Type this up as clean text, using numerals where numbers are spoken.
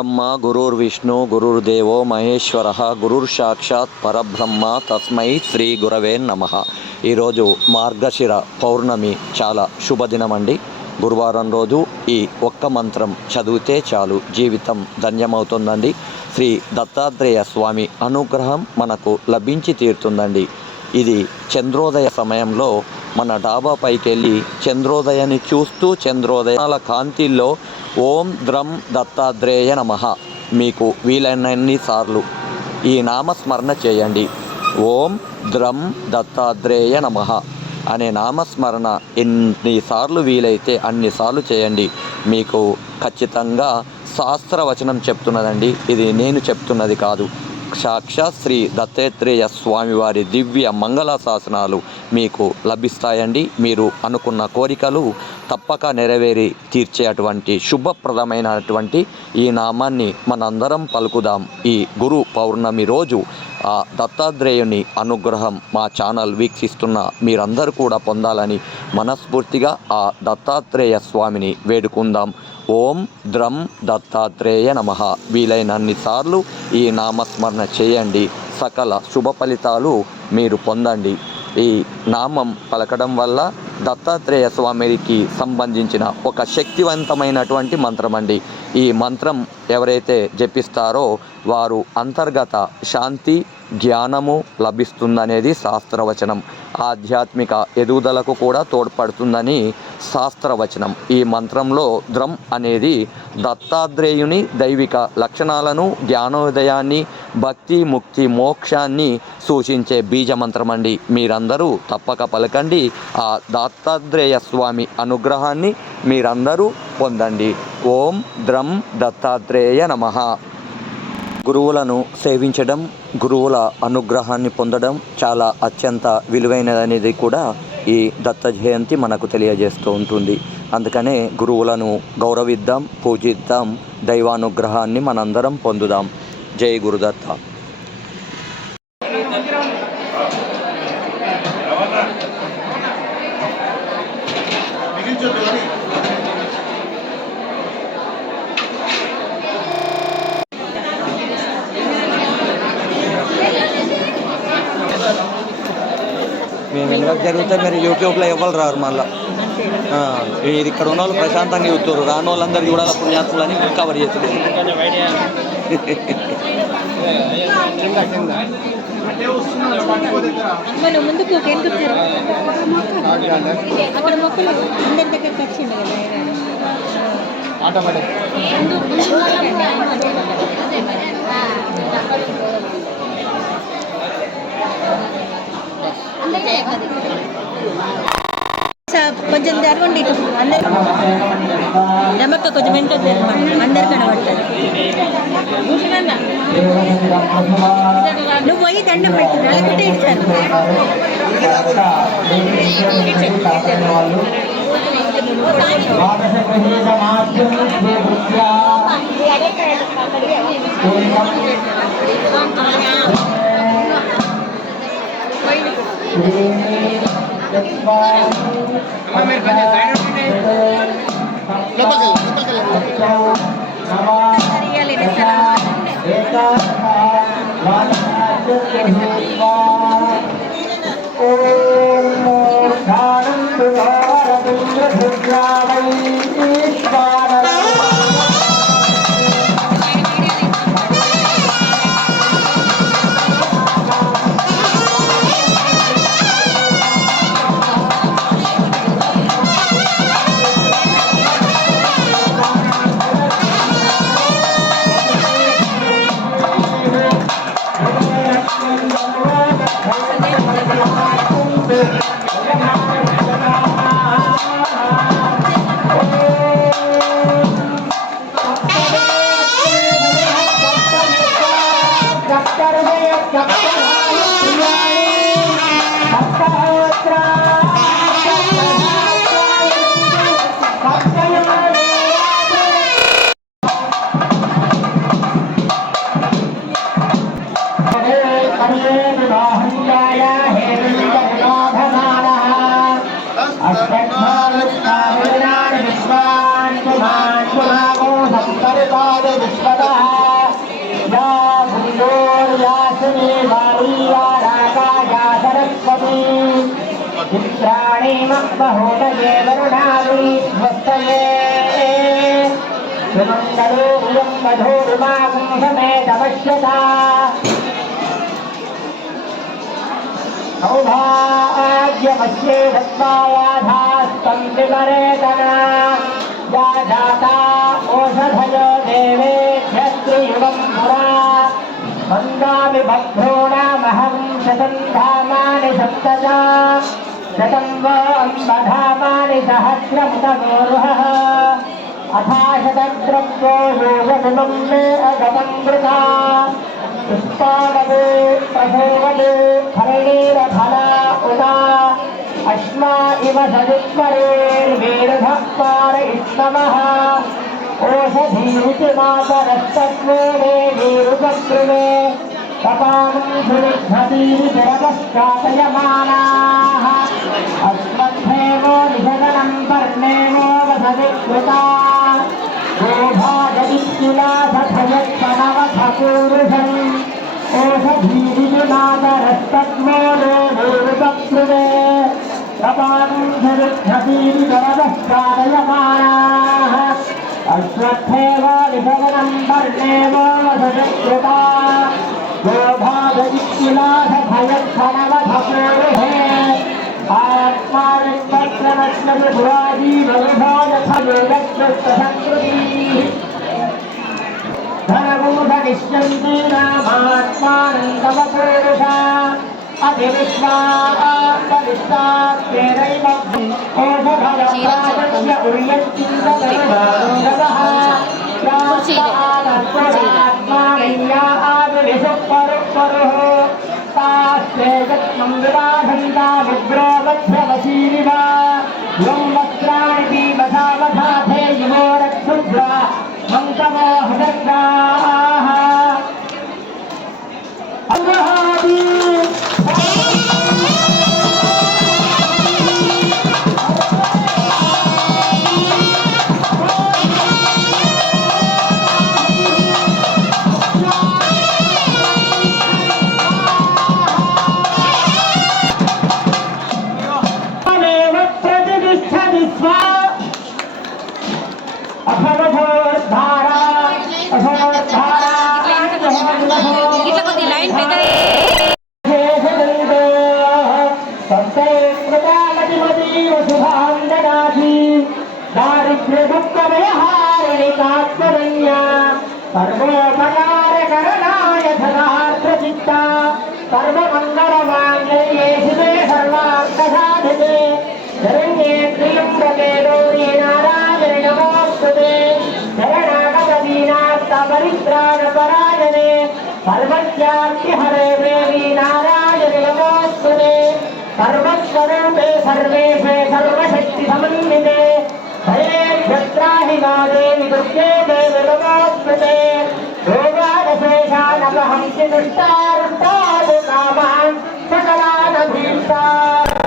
గురుర్బ్రహ్మ గురుర్విష్ణు గురుర్దేవో మహేశ్వర గురుర్సాక్షాత్ పరబ్రహ్మ తస్మై శ్రీ గురవే నమః. ఈరోజు మార్గశిర పౌర్ణమి, చాలా శుభదినం అండి. గురువారం రోజు ఈ ఒక్క మంత్రం చదివితే చాలు జీవితం ధన్యమవుతుందండి. శ్రీ దత్తాత్రేయ స్వామి అనుగ్రహం మనకు లభించి తీరుతుందండి. ఇది చంద్రోదయ సమయంలో మన డాబా పైకి వెళ్ళి చంద్రోదయాన్ని చూస్తూ చంద్రోదయాల కాంతిల్లో ఓం ద్రం దత్తాత్రేయ నమః మీకు వీలైనన్ని సార్లు ఈ నామస్మరణ చేయండి. ఓం ద్రం దత్తాత్రేయ నమః అనే నామస్మరణ ఎన్నిసార్లు వీలైతే అన్నిసార్లు చేయండి. మీకు ఖచ్చితంగా శాస్త్రవచనం చెప్తున్నదండి. ఇది నేను చెప్తున్నది కాదు. సాక్షాత్ శ్రీ దత్తాత్రేయ స్వామివారి దివ్య మంగళ శాసనాలు మీకు లభిస్తాయండి. మీరు అనుకున్న కోరికలు తప్పక నెరవేరి తీర్చేటువంటి శుభప్రదమైనటువంటి ఈ నామాన్ని మనందరం పలుకుదాం. ఈ గురు పౌర్ణమి రోజు ఆ దత్తాత్రేయుని అనుగ్రహం మా ఛానల్ వీక్షిస్తున్న మీరందరూ కూడా పొందాలని మనస్ఫూర్తిగా ఆ దత్తాత్రేయ స్వామిని వేడుకుందాం. ఓం ద్రం దత్తాత్రేయ నమః వీలైనన్నిసార్లు ఈ నామస్మరణ చేయండి. సకల శుభ ఫలితాలు మీరు పొందండి. ఈ నామం పలకడం వల్ల దత్తాత్రేయ స్వామికి సంబంధించిన ఒక శక్తివంతమైనటువంటి మంత్రం అండి. ఈ మంత్రం ఎవరైతే జపిస్తారో వారు అంతర్గత శాంతి, జ్ఞానము లభిస్తుందనేది శాస్త్రవచనం. ఆధ్యాత్మిక ఎదుగుదలకు కూడా తోడ్పడుతుందని శాస్త్రవచనం. ఈ మంత్రంలో ద్రం అనేది దత్తాత్రేయుని దైవిక లక్షణాలను, జ్ఞానోదయాన్ని, భక్తి, ముక్తి, మోక్షాన్ని సూచించే బీజ మంత్రం అండి. మీరందరూ తప్పక పలకండి. ఆ దత్తాత్రేయ స్వామి అనుగ్రహాన్ని మీరందరూ పొందండి. ఓం ద్రం దత్తాత్రేయ నమః. గురువులను సేవించడం, గురువుల అనుగ్రహాన్ని పొందడం చాలా అత్యంత విలువైనదనేది కూడా ఈ దత్త జయంతి మనకు తెలియజేస్తూ ఉంటుంది. అందుకనే గురువులను గౌరవిద్దాం, పూజిద్దాం, దైవానుగ్రహాన్ని మనందరం పొందుదాం. జై గురుదత్త. మేము ఎందుకు జరిగితే మీరు యూట్యూబ్లో ఇవ్వాలి రారు. మళ్ళీ ఇది ఇక్కడ ఉన్న వాళ్ళు ప్రశాంతంగా చూస్తారు, రాని వాళ్ళందరూ చూడాలి పుణ్యాత్ములని కవర్ చేస్తున్నారు. ముందుకు అక్కడ మొక్కలు అందరి దగ్గరికి వచ్చింది కొంచెం జరగండి. అందరు నమ్మక కొంచెం వెంట అందరు కనబడతారు. నువ్వు పోయి దండం పెట్టు, నలగొట్టే ఇచ్చారు. विश्वान् ततः या मुण्डोर्यासने मारीया राका या सरस्वती चित्राणि महोदये वरुणावली स्वस्तये सुमङ्गलो भुजं मधोरुमागं समेतमश्यता सौभाग्यमस्ये दत्वायाधास्तं विमरेतना या जाता ओषधयो देवेभ्यस्त्रियुगं पुरा वन्दामि भद्रोणामहं शतं धामानि सप्तजा शतं वो अम्बधामानि सहस्रमुतगोरुहः अथाशतद्रव्यो योगमिमं मे अगमं वृथा पुष्पावदे प्रभोवदे फरणीरफला उदा अश्मा इव सविस्मरेर्वीरधः पारयिष्णवः ओषधीरिति मातरस्तत्वे वीरुपद्रुवे तपानं सुनिघ्नतीरितिरवश्चातयमानाः अस्मद्धेवो निषदनं पर्णेवो वसविकृता गोभाजवित्युलासभयत्पनवथपूरुषम् ओषधीरिति मातरस्तत्वे वीरुपद्रुवे तपानं सुनिघ्नतीरितिरवश्चातयमानाः अश्वत्थेव निषदनं पर्णेवो वसविकृता गोभागवित्युलासभयत्पनवथपूरुषे धनभूषनिष्यन्ति नामात्मानन्दवपूरुषा अतिविश्वासविश्वास्तेनैव ओषधयप्राजस्य उर्यच्चिन्ततरुणः प्राप्तात्मनात्मनैया आदिविषुपरुपरुः तास्तेजत्मं विराधन्ता विभ्रोवध्रवशीरिव यं वस्त्राणि पीबसावधाथे युवो रक्षुभ्रा मन्तवो हृदग्राः अङ्गहादि सर्वोपकारकरणाय सदार्थचित्ता सर्वमङ्गलमाङ्गल्ये शिवे सर्वार्थसाधिके शरण्ये त्र्यम्बके गौरी नारायणि नमोऽस्तुते शरणागतदीनार्तपरित्राणपरायणे सर्वस्यार्तिहरे देवी नारायणि नमोऽस्तुते सर्वस्वरूपे सर्वेशे सर्वशक्तिसमन्विते भयेभ्यत्राहि मा देवि दुर्गे देवि नमोऽस्तुते योगादशेषानपहंसि दुष्टार्तादुकामान् सकलानभीष्टान्